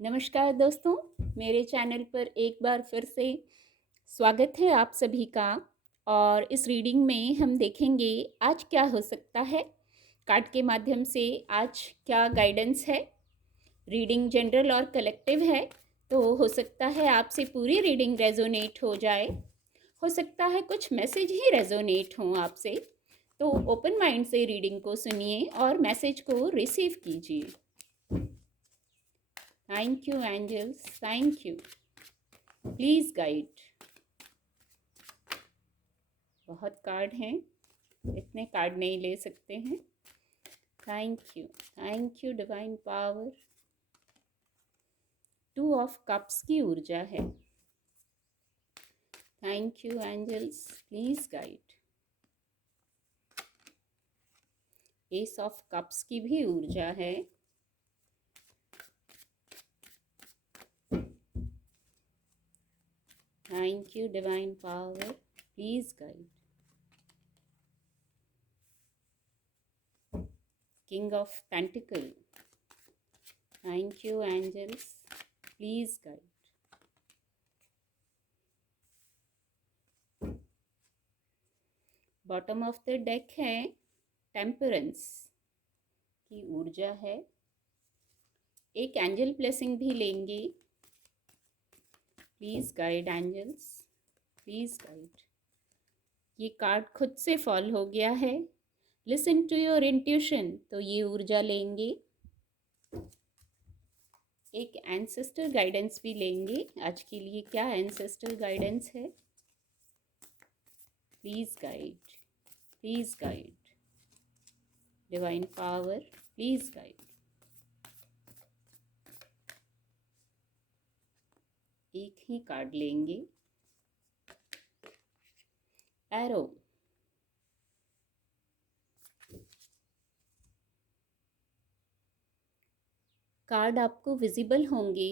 नमस्कार दोस्तों, मेरे चैनल पर एक बार फिर से स्वागत है आप सभी का। और इस रीडिंग में हम देखेंगे आज क्या हो सकता है। कार्ड के माध्यम से आज क्या गाइडेंस है। रीडिंग जनरल और कलेक्टिव है, तो हो सकता है आपसे पूरी रीडिंग रेजोनेट हो जाए, हो सकता है कुछ मैसेज ही रेजोनेट हों आपसे। तो ओपन माइंड से रीडिंग को सुनिए और मैसेज को रिसीव कीजिए। Thank you angels, thank you, please guide. बहुत कार्ड हैं, इतने कार्ड नहीं ले सकते हैं। Thank you divine power. 2 of cups की ऊर्जा है। Thank you angels, please guide. Ace of cups की भी ऊर्जा है। Thank you divine power, please guide. King of pentacle. Thank you angels, please guide. Bottom of the deck है temperance की ऊर्जा है। एक एंजल ब्लेसिंग भी लेंगे। Please guide angels, please guide. ये कार्ड खुद से फॉल हो गया है। लिसन टू योर इंट्यूशन, तो ये ऊर्जा लेंगे। एक एंसेस्टर गाइडेंस भी लेंगे। आज के लिए क्या एंसेस्टर गाइडेंस है? Please guide, please guide. Divine power, please guide. एक ही कार्ड लेंगे। एरो। कार्ड आपको विजिबल होंगे।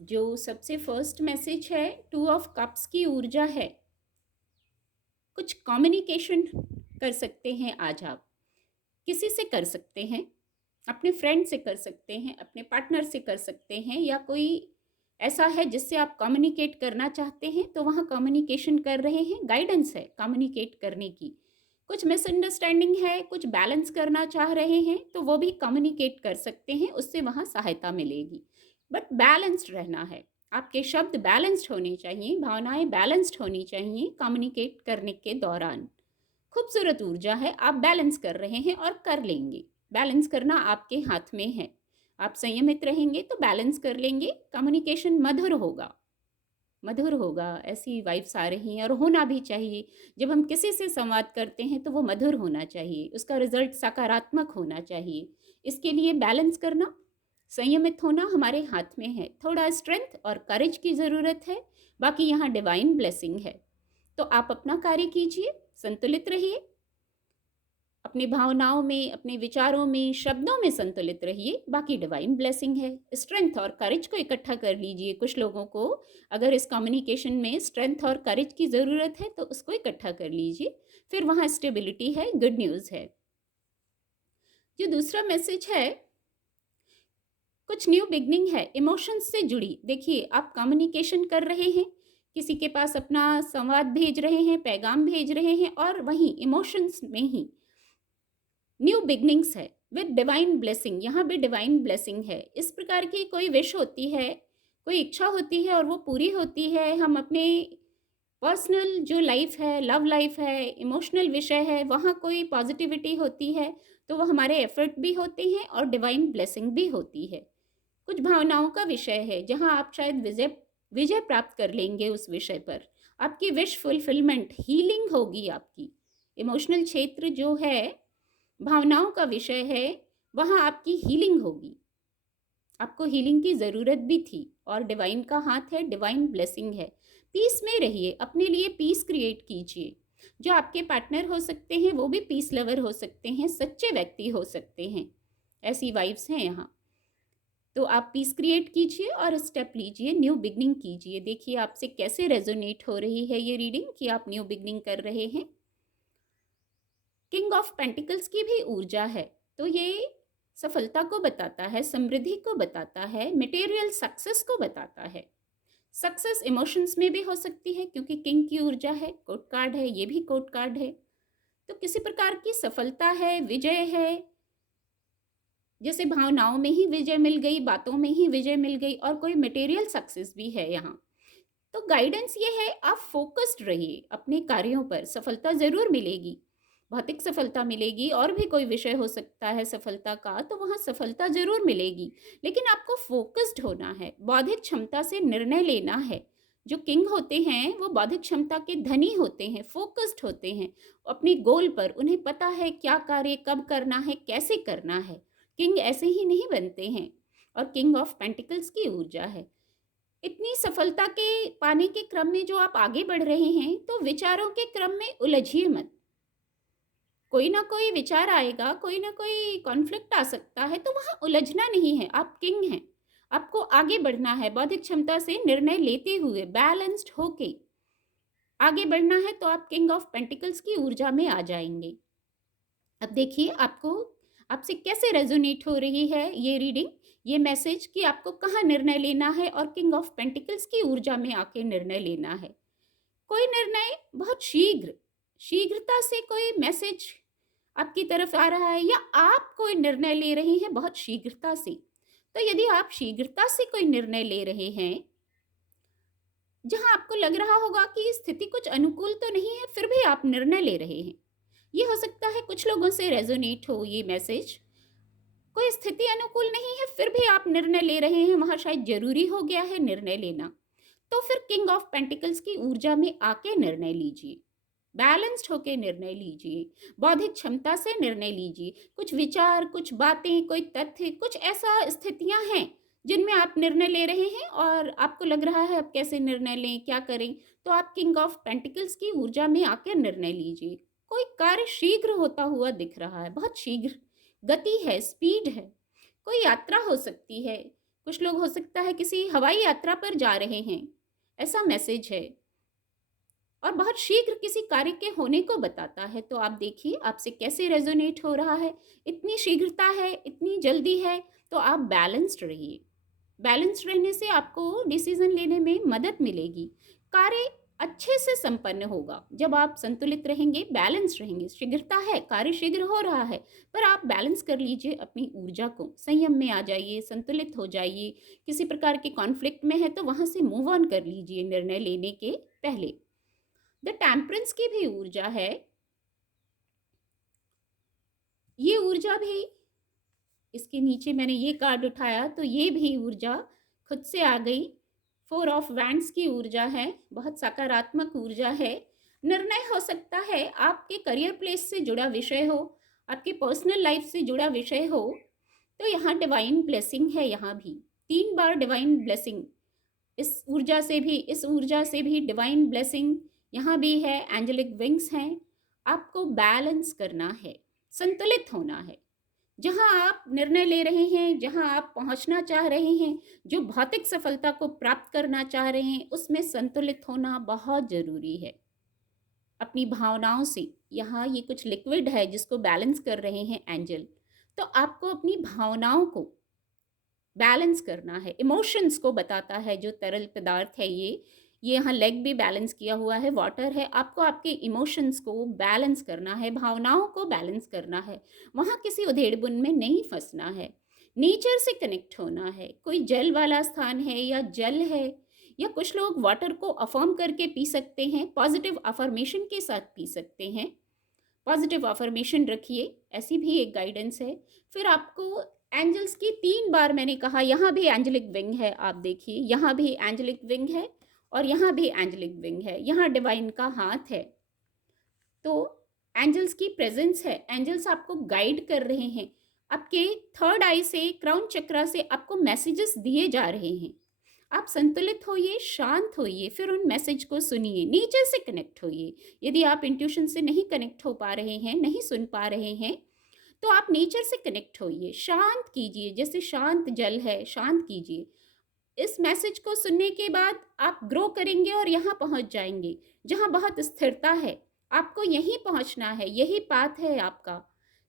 जो सबसे फर्स्ट मैसेज है 2 ऑफ कप्स की ऊर्जा है। कुछ कम्युनिकेशन कर सकते हैं आज आप, किसी से कर सकते हैं, अपने फ्रेंड से कर सकते हैं, अपने पार्टनर से कर सकते हैं, या कोई ऐसा है जिससे आप कम्युनिकेट करना चाहते हैं तो वहाँ कम्युनिकेशन कर रहे हैं। गाइडेंस है कम्युनिकेट करने की। कुछ मिसअंडरस्टैंडिंग है, कुछ बैलेंस करना चाह रहे हैं तो वो भी कम्युनिकेट कर सकते हैं, उससे वहाँ सहायता मिलेगी। बट बैलेंस्ड रहना है, आपके शब्द बैलेंस्ड होने चाहिए, भावनाएं बैलेंस्ड होनी चाहिए कम्युनिकेट करने के दौरान। खूबसूरत ऊर्जा है, आप बैलेंस कर रहे हैं और कर लेंगे। बैलेंस करना आपके हाथ में है। आप संयमित रहेंगे तो बैलेंस कर लेंगे। कम्युनिकेशन मधुर होगा, मधुर होगा, ऐसी वाइब्स आ रही हैं और होना भी चाहिए। जब हम किसी से संवाद करते हैं तो वो मधुर होना चाहिए, उसका रिजल्ट सकारात्मक होना चाहिए। इसके लिए बैलेंस करना, संयमित होना हमारे हाथ में है। थोड़ा स्ट्रेंथ और करेज की ज़रूरत है, बाकी यहाँ डिवाइन ब्लेसिंग है। तो आप अपना कार्य कीजिए, संतुलित रहिए, अपनी भावनाओं में, अपने विचारों में, शब्दों में संतुलित रहिए, बाकी डिवाइन ब्लेसिंग है। स्ट्रेंथ और करेज को इकट्ठा कर लीजिए। कुछ लोगों को अगर इस कम्युनिकेशन में स्ट्रेंथ और करेज की ज़रूरत है तो उसको इकट्ठा कर लीजिए, फिर वहाँ स्टेबिलिटी है, गुड न्यूज़ है। जो दूसरा मैसेज है, कुछ न्यू बिगनिंग है इमोशंस से जुड़ी। देखिए, आप कम्युनिकेशन कर रहे हैं, किसी के पास अपना संवाद भेज रहे हैं, पैगाम भेज रहे हैं, और वहीं इमोशंस में ही न्यू बिगनिंग्स है विद डिवाइन ब्लेसिंग। यहाँ भी डिवाइन ब्लेसिंग है। इस प्रकार की कोई विश होती है, कोई इच्छा होती है और वो पूरी होती है। हम अपने पर्सनल जो लाइफ है, लव लाइफ है, इमोशनल विषय है, वहाँ कोई पॉजिटिविटी होती है तो वो हमारे एफर्ट भी होते हैं और डिवाइन ब्लेसिंग भी होती है। कुछ भावनाओं का विषय है जहाँ आप शायद विजय विजय प्राप्त कर लेंगे उस विषय पर। आपकी विश फुलफिलमेंट, हीलिंग होगी आपकी। इमोशनल क्षेत्र जो है, भावनाओं का विषय है, वहाँ आपकी हीलिंग होगी। आपको हीलिंग की ज़रूरत भी थी और डिवाइन का हाथ है, डिवाइन ब्लेसिंग है। पीस में रहिए, अपने लिए पीस क्रिएट कीजिए। जो आपके पार्टनर हो सकते हैं वो भी पीस लवर हो सकते हैं, सच्चे व्यक्ति हो सकते हैं, ऐसी वाइब्स हैं यहाँ। तो आप पीस क्रिएट कीजिए और स्टेप लीजिए, न्यू बिगनिंग कीजिए। देखिए आपसे कैसे रेजोनेट हो रही है ये रीडिंग कि आप न्यू बिगनिंग कर रहे हैं। किंग ऑफ पेंटिकल्स की भी ऊर्जा है, तो ये सफलता को बताता है, समृद्धि को बताता है, मटेरियल सक्सेस को बताता है। सक्सेस इमोशंस में भी हो सकती है क्योंकि किंग की ऊर्जा है, कोर्ट कार्ड है, ये भी कोर्ट कार्ड है। तो किसी प्रकार की सफलता है, विजय है, जैसे भावनाओं में ही विजय मिल गई, बातों में ही विजय मिल गई, और कोई मटेरियल सक्सेस भी है यहाँ। तो गाइडेंस ये है, आप फोकस्ड रहिए अपने कार्यों पर, सफलता ज़रूर मिलेगी, भौतिक सफलता मिलेगी, और भी कोई विषय हो सकता है सफलता का, तो वहाँ सफलता ज़रूर मिलेगी, लेकिन आपको फोकस्ड होना है, बौद्धिक क्षमता से निर्णय लेना है। जो किंग होते हैं वो बौद्धिक क्षमता के धनी होते हैं, फोकस्ड होते हैं अपने गोल पर, उन्हें पता है क्या कार्य कब करना है, कैसे करना है। किंग ऐसे ही नहीं बनते हैं। और किंग ऑफ पेंटिकल्स की ऊर्जा है। इतनी सफलता के पाने के क्रम में जो आप आगे बढ़ रहे हैं, तो विचारों के क्रम में उलझिए मत। कोई ना कोई विचार आएगा, कोई ना कोई कॉन्फ्लिक्ट आ सकता है, तो वहाँ उलझना नहीं है। आप किंग हैं, आपको आगे बढ़ना है, बौद्धिक क्षमता से निर्णय लेते हुए बैलेंस्ड होके आगे बढ़ना है, तो आप किंग ऑफ पेंटिकल्स की ऊर्जा में आ जाएंगे। अब देखिए आपको, आपसे कैसे रेजोनेट हो रही है ये रीडिंग, ये मैसेज कि आपको कहाँ निर्णय लेना है और किंग ऑफ पेंटिकल्स की ऊर्जा में आके निर्णय लेना है। कोई निर्णय बहुत शीघ्रता से कोई मैसेज आपकी तरफ आ रहा है, या आप कोई निर्णय ले रहे हैं बहुत शीघ्रता से। तो यदि आप शीघ्रता से कोई निर्णय ले रहे हैं, जहां आपको लग रहा होगा कि स्थिति कुछ अनुकूल तो नहीं है, फिर भी आप निर्णय ले रहे हैं, ये हो सकता है कुछ लोगों से रेजोनेट हो ये मैसेज। कोई स्थिति अनुकूल नहीं है, फिर भी आप निर्णय ले रहे हैं, वहां शायद जरूरी हो गया है निर्णय लेना। तो फिर किंग ऑफ पेंटिकल्स की ऊर्जा में आके निर्णय लीजिए, बैलेंस्ड होके निर्णय लीजिए, बौद्धिक क्षमता से निर्णय लीजिए। कुछ विचार, कुछ बातें, कोई तथ्य, कुछ ऐसा स्थितियां हैं जिनमें आप निर्णय ले रहे हैं और आपको लग रहा है अब कैसे निर्णय लें, क्या करें, तो आप किंग ऑफ पेंटिकल्स की ऊर्जा में आकर निर्णय लीजिए। कोई कार्य शीघ्र होता हुआ दिख रहा है, बहुत शीघ्र गति है, स्पीड है। कोई यात्रा हो सकती है, कुछ लोग हो सकता है किसी हवाई यात्रा पर जा रहे हैं, ऐसा मैसेज है, और बहुत शीघ्र किसी कार्य के होने को बताता है। तो आप देखिए आपसे कैसे रेजोनेट हो रहा है। इतनी शीघ्रता है, इतनी जल्दी है, तो आप बैलेंस्ड रहिए। बैलेंस्ड रहने से आपको डिसीजन लेने में मदद मिलेगी, कार्य अच्छे से संपन्न होगा जब आप संतुलित रहेंगे, बैलेंस रहेंगे। शीघ्रता है, कार्य शीघ्र हो रहा है, पर आप बैलेंस कर लीजिए अपनी ऊर्जा को, संयम में आ जाइए, संतुलित हो जाइए। किसी प्रकार के कॉन्फ्लिक्ट में है तो वहां से मूव ऑन कर लीजिए निर्णय लेने के पहले। द टेम्परेंस की भी ऊर्जा है, ये ऊर्जा भी, इसके नीचे मैंने ये कार्ड उठाया तो ये भी ऊर्जा खुद से आ गई। 4 ऑफ वैंड्स की ऊर्जा है, बहुत सकारात्मक ऊर्जा है। निर्णय हो सकता है आपके करियर प्लेस से जुड़ा विषय हो, आपके पर्सनल लाइफ से जुड़ा विषय हो, तो यहाँ डिवाइन ब्लेसिंग है। यहाँ भी 3 बार डिवाइन ब्लेसिंग, इस ऊर्जा से भी, इस ऊर्जा से भी डिवाइन ब्लेसिंग यहाँ भी है। एंजेलिक विंग्स हैं। आपको बैलेंस करना है, संतुलित होना है। जहां आप निर्णय ले रहे हैं, जहां आप पहुंचना चाह रहे हैं, जो भौतिक सफलता को प्राप्त करना चाह रहे हैं, उसमें संतुलित होना बहुत जरूरी है। अपनी भावनाओं से, यहाँ ये कुछ लिक्विड है जिसको बैलेंस कर रहे हैं एंजल, तो आपको अपनी भावनाओं को बैलेंस करना है। इमोशंस को बताता है जो तरल पदार्थ है, ये यहाँ लेग भी बैलेंस किया हुआ है, वाटर है। आपको आपके इमोशंस को बैलेंस करना है, भावनाओं को बैलेंस करना है, वहाँ किसी उधेड़बुन में नहीं फंसना है। नेचर से कनेक्ट होना है। कोई जल वाला स्थान है या जल है, या कुछ लोग वाटर को अफर्म करके पी सकते हैं, पॉजिटिव अफर्मेशन के साथ पी सकते हैं। पॉजिटिव अफर्मेशन रखिए, ऐसी भी एक गाइडेंस है। फिर आपको एंजल्स की 3 बार मैंने कहा, यहाँ भी एंजेलिक विंग है, आप देखिए यहाँ भी एंजेलिक विंग है और यहाँ भी एंजेलिक विंग है, यहाँ डिवाइन का हाथ है। तो एंजल्स की प्रेजेंस है, एंजल्स आपको गाइड कर रहे हैं। आपके थर्ड आई से, क्राउन चक्रा से आपको मैसेजेस दिए जा रहे हैं। आप संतुलित होइए, शांत होइए, फिर उन मैसेज को सुनिए, नेचर से कनेक्ट होइए। यदि आप इंट्यूशन से नहीं कनेक्ट हो पा रहे हैं, नहीं सुन पा रहे हैं, तो आप नेचर से कनेक्ट होइए, शांत कीजिए, जैसे शांत जल है, शांत कीजिए। इस मैसेज को सुनने के बाद आप ग्रो करेंगे और यहाँ पहुँच जाएंगे जहाँ बहुत स्थिरता है। आपको यहीं पहुँचना है, यही पाथ है आपका।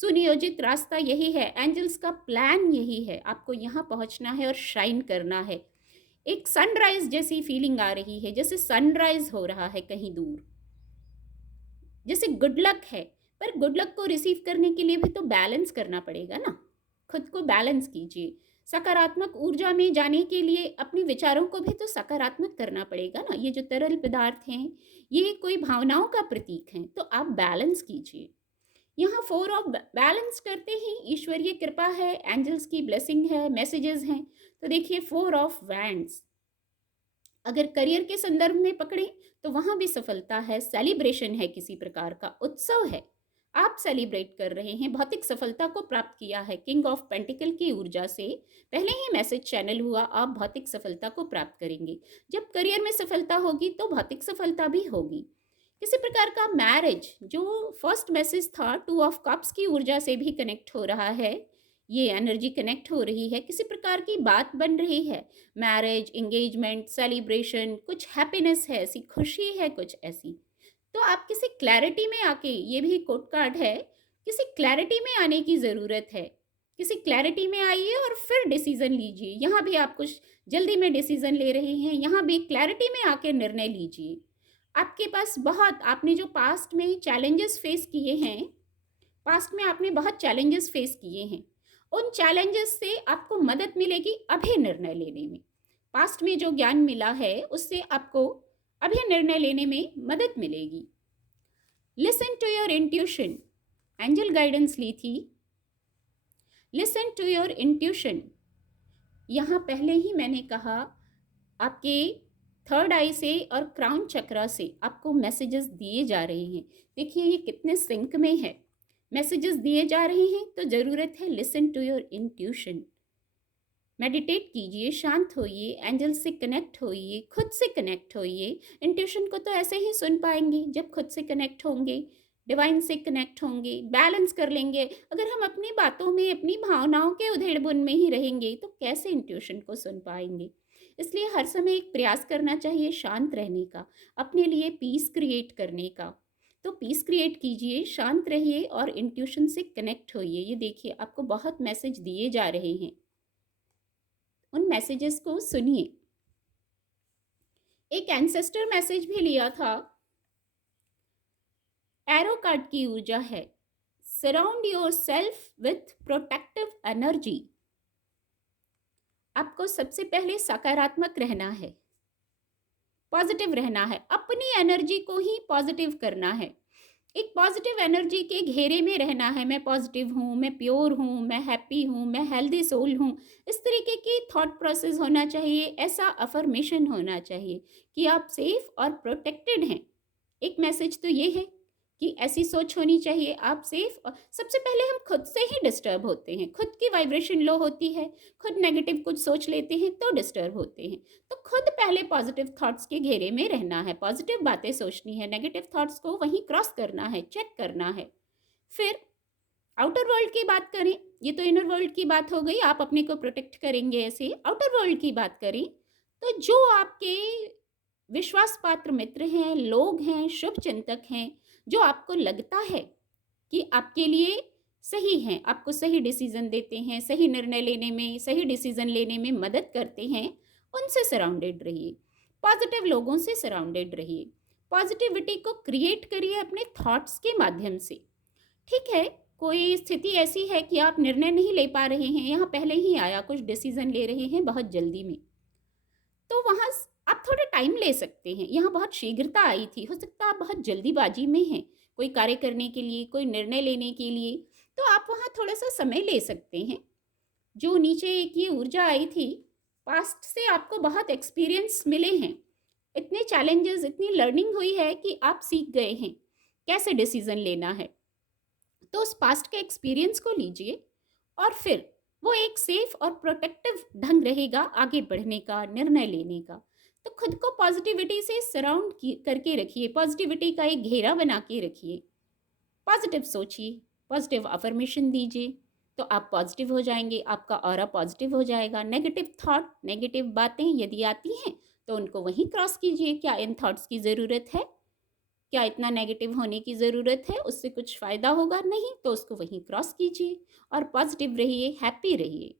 सुनियोजित रास्ता यही है, एंजल्स का प्लान यही है, आपको यहाँ पहुँचना है और शाइन करना है। एक सनराइज जैसी फीलिंग आ रही है, जैसे सनराइज हो रहा है कहीं दूर, जैसे गुड लक है। पर गुड लक को रिसीव करने के लिए भी तो बैलेंस करना पड़ेगा ना। खुद को बैलेंस कीजिए। सकारात्मक ऊर्जा में जाने के लिए अपने विचारों को भी तो सकारात्मक करना पड़ेगा ना। ये जो तरल पदार्थ हैं, ये कोई भावनाओं का प्रतीक हैं, तो आप बैलेंस कीजिए। यहाँ 4 ऑफ बैलेंस करते ही ईश्वरीय कृपा है, एंजल्स की ब्लेसिंग है, मैसेजेस हैं। तो देखिए 4 ऑफ वैंड्स, अगर करियर के संदर्भ में पकड़े तो वहां भी सफलता है, सेलिब्रेशन है, किसी प्रकार का उत्सव है, आप सेलिब्रेट कर रहे हैं, भौतिक सफलता को प्राप्त किया है। किंग ऑफ पेंटिकल की ऊर्जा से पहले ही मैसेज चैनल हुआ, आप भौतिक सफलता को प्राप्त करेंगे। जब करियर में सफलता होगी तो भौतिक सफलता भी होगी। किसी प्रकार का मैरिज, जो फर्स्ट मैसेज था 2 ऑफ कप्स की ऊर्जा से भी कनेक्ट हो रहा है, ये एनर्जी कनेक्ट हो रही है, किसी प्रकार की बात बन रही है, मैरिज, एंगेजमेंट, सेलिब्रेशन, कुछ हैप्पीनेस है, ऐसी खुशी है कुछ ऐसी। तो आप किसी क्लैरिटी में आके, ये भी कोड कार्ड है, किसी क्लैरिटी में आने की ज़रूरत है। किसी क्लैरिटी में आइए और फिर डिसीजन लीजिए। यहाँ भी आप कुछ जल्दी में डिसीजन ले रहे हैं, यहाँ भी क्लैरिटी में आके निर्णय लीजिए। आपके पास बहुत, आपने जो पास्ट में चैलेंजेस फेस किए हैं, पास्ट में आपने बहुत चैलेंजेस फेस किए हैं, उन चैलेंजेस से आपको मदद मिलेगी अभी निर्णय लेने में। पास्ट में जो ज्ञान मिला है उससे आपको अभी निर्णय लेने में मदद मिलेगी। Listen to your intuition, angel guidance ली थी। लिसन टू योर इंट्यूशन, यहाँ पहले ही मैंने कहा, आपके थर्ड आई से और क्राउन चक्रा से आपको मैसेजेस दिए जा रहे हैं। देखिए ये कितने सिंक में है, मैसेजेस दिए जा रहे हैं, तो ज़रूरत है listen to your intuition. Meditate कीजिए, शांत होइए, एंजल से कनेक्ट होइए, खुद से कनेक्ट होइए। इंट्यूशन को तो ऐसे ही सुन पाएंगे जब खुद से कनेक्ट होंगे, डिवाइन से कनेक्ट होंगे, बैलेंस कर लेंगे। अगर हम अपनी बातों में, अपनी भावनाओं के उधेड़-बुन में ही रहेंगे तो कैसे इंट्यूशन को सुन पाएंगे। इसलिए हर समय एक प्रयास करना चाहिए शांत रहने का, अपने लिए पीस क्रिएट करने का। तो पीस क्रिएट कीजिए, शांत रहिए और इंट्यूशन से कनेक्ट होइए। ये देखिए आपको बहुत मैसेज दिए जा रहे हैं, उन मैसेजेस को सुनिए। एक एंसेस्टर मैसेज भी लिया था, एरो कार्ड की ऊर्जा है, surround your self with protective energy. आपको सबसे पहले सकारात्मक रहना है, पॉजिटिव रहना है, अपनी एनर्जी को ही पॉजिटिव करना है, एक पॉजिटिव एनर्जी के घेरे में रहना है। मैं पॉजिटिव हूँ, मैं प्योर हूँ, मैं हैप्पी हूँ, मैं हेल्दी सोल हूँ, इस तरीके की थॉट प्रोसेस होना चाहिए। ऐसा अफर्मेशन होना चाहिए कि आप सेफ और प्रोटेक्टेड हैं। एक मैसेज तो ये है कि ऐसी सोच होनी चाहिए, आप सेफ। और सबसे पहले हम खुद से ही डिस्टर्ब होते हैं, खुद की वाइब्रेशन लो होती है, खुद नेगेटिव कुछ सोच लेते हैं तो डिस्टर्ब होते हैं। तो खुद पहले पॉजिटिव थॉट्स के घेरे में रहना है, पॉजिटिव बातें सोचनी है, नेगेटिव थॉट्स को वहीं क्रॉस करना है, चेक करना है। फिर आउटर वर्ल्ड की बात करें, ये तो इनर वर्ल्ड की बात हो गई, आप अपने को प्रोटेक्ट करेंगे ऐसे। आउटर वर्ल्ड की बात करें तो जो आपके विश्वास पात्र मित्र हैं, लोग हैं, शुभ चिंतक हैं, जो आपको लगता है कि आपके लिए सही हैं, आपको सही डिसीजन देते हैं, सही निर्णय लेने में, सही डिसीजन लेने में मदद करते हैं, उनसे सराउंडेड रहिए, पॉजिटिव लोगों से सराउंडेड रहिए। पॉजिटिविटी को क्रिएट करिए अपने थॉट्स के माध्यम से। ठीक है, कोई स्थिति ऐसी है कि आप निर्णय नहीं ले पा रहे हैं, यहाँ पहले ही आया, कुछ डिसीजन ले रहे हैं बहुत जल्दी में, तो वहाँ आप थोड़ा टाइम ले सकते हैं। यहाँ बहुत शीघ्रता आई थी, हो सकता है आप बहुत जल्दीबाजी में हैं कोई कार्य करने के लिए, कोई निर्णय लेने के लिए, तो आप वहाँ थोड़ा सा समय ले सकते हैं। जो नीचे एक ये ऊर्जा आई थी, पास्ट से आपको बहुत एक्सपीरियंस मिले हैं, इतने चैलेंजेस, इतनी लर्निंग हुई है कि आप सीख गए हैं कैसे डिसीजन लेना है। तो उस पास्ट के एक्सपीरियंस को लीजिए और फिर वो एक सेफ और प्रोटेक्टिव ढंग रहेगा आगे बढ़ने का, निर्णय लेने का। तो खुद को पॉजिटिविटी से सराउंड करके रखिए, पॉजिटिविटी का एक घेरा बना के रखिए, पॉजिटिव सोचिए, पॉजिटिव अफर्मेशन दीजिए, तो आप पॉजिटिव हो जाएंगे, आपका ऑरा पॉजिटिव हो जाएगा। नेगेटिव थॉट, नेगेटिव बातें यदि आती हैं तो उनको वहीं क्रॉस कीजिए, क्या इन थॉट्स की ज़रूरत है, क्या इतना नेगेटिव होने की ज़रूरत है? उससे कुछ फ़ायदा होगा? नहीं, तो उसको वहीं क्रॉस कीजिए और पॉजिटिव रहिए, हैप्पी रहिए।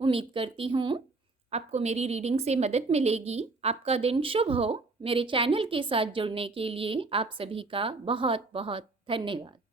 उम्मीद करती हूँ आपको मेरी रीडिंग से मदद मिलेगी। आपका दिन शुभ हो। मेरे चैनल के साथ जुड़ने के लिए आप सभी का बहुत बहुत धन्यवाद।